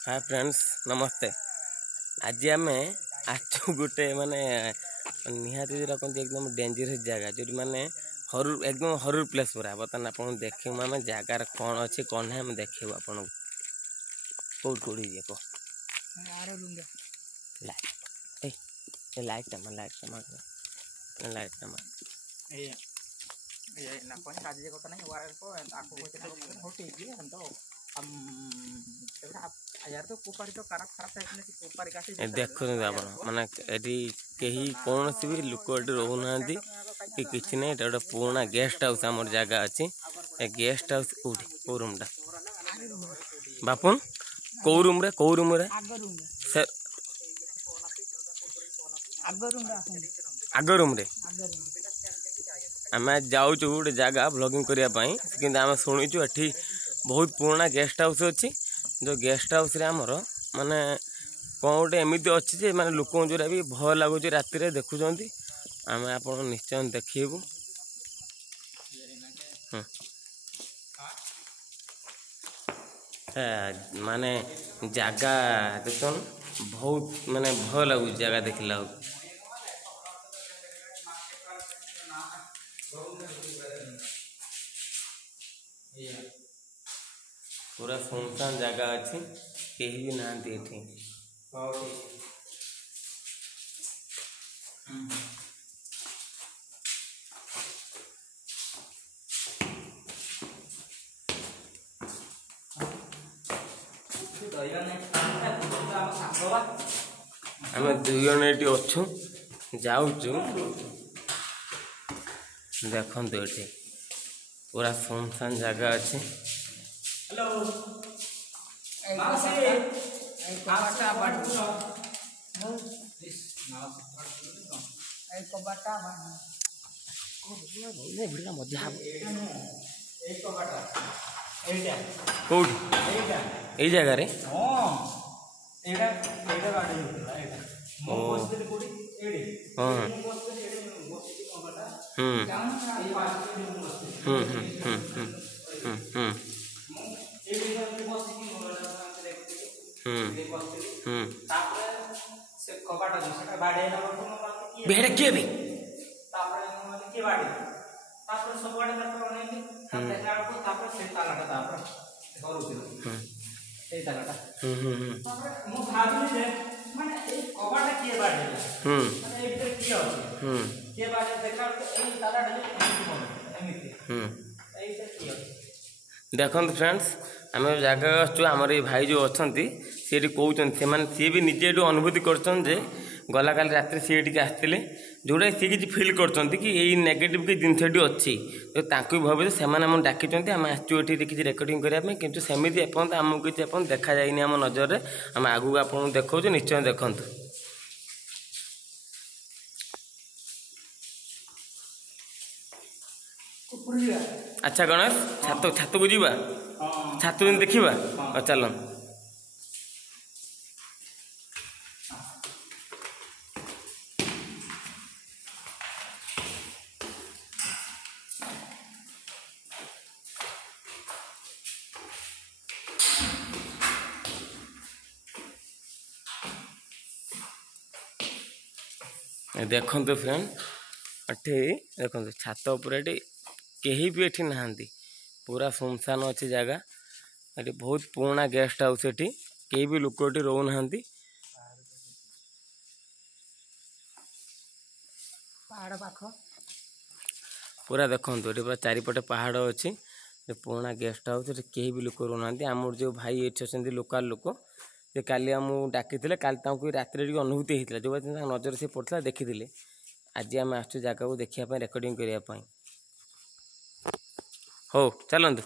Hi friends नमस्ते। आज आम आसु गोटे माने निहाती कहते एकदम डेंजरस जगह जो माने हरुर एकदम हरुर प्लेस पूरा बर्तमान आप देखू आम जगार कौन अच्छे कौन ना आम देखू आपन कौट कौड़ी ये कह लाइट देखते माने कहीं कौन सी भी लोक रोना कि किसी नहीं गोटे पुराना गेस्ट हाउस आम जगह अच्छी गेस्ट हाउस कौ रूम टा बापुन कौ रूम रे सर आग रूम रे आम जाऊँ गोटे जगह ब्लॉगिंग करने कि आम शुणुचु एटी बहुत पुराना गेस्ट हाउस अच्छी जो गेस्ट हाउस रे आमर माने कौन गोटे एमती अच्छी माने लोक जोरा भी भय लगुच राति देखुं आम आप निश्चय देखू माने जगह देख बहुत माने भय लगुच जगह देखला पूरा सुनसान जगह अच्छी कहीं भी नहांती एठी आम दुई जन ये अच्छु जाऊँ देखु ये पूरा सुनसान जगह अच्छी मजा कौटी यही जगह रे बेड़ा किए भी देखो फ्रेंड्स आम जगह आसु आमर ये भाई जो अच्छा सी कहते सी भी निजे अनुभूति कर गला काली रात सी आसते जोटा सी किसी फिल कर यही नेगेटिव कि जिनस अच्छी तो भी भावित से डाकी आम आसू किसी रेकर्डिंग करने कि सेमती एपर्त आमको किसी देखा जाए आम नजर में आम आगू आपको देखा निश्चय देखु अच्छा गणेश छात को जीवा छात देखा चल देखते फ्रेंड ये देखो छात उपर कहीं भी एठी नहांती पूरा सुनसान अच्छी जगह ये बहुत पुराना गेस्ट हाउस एठी कहीं भी लोक रो ना पूरा देखो ये पूरा चारिपटे पहाड़ अच्छी पुराना गेस्ट हाउस ये कहीं भी लोक रो ना आम जो भाई ये अच्छे लोकाल लोक से काली आमको डाकी काली रात अनुभूति होता जो नजर से पड़ता देखी आज आम आस जगह को देखा रेकर्डिंग करने हो चलतु।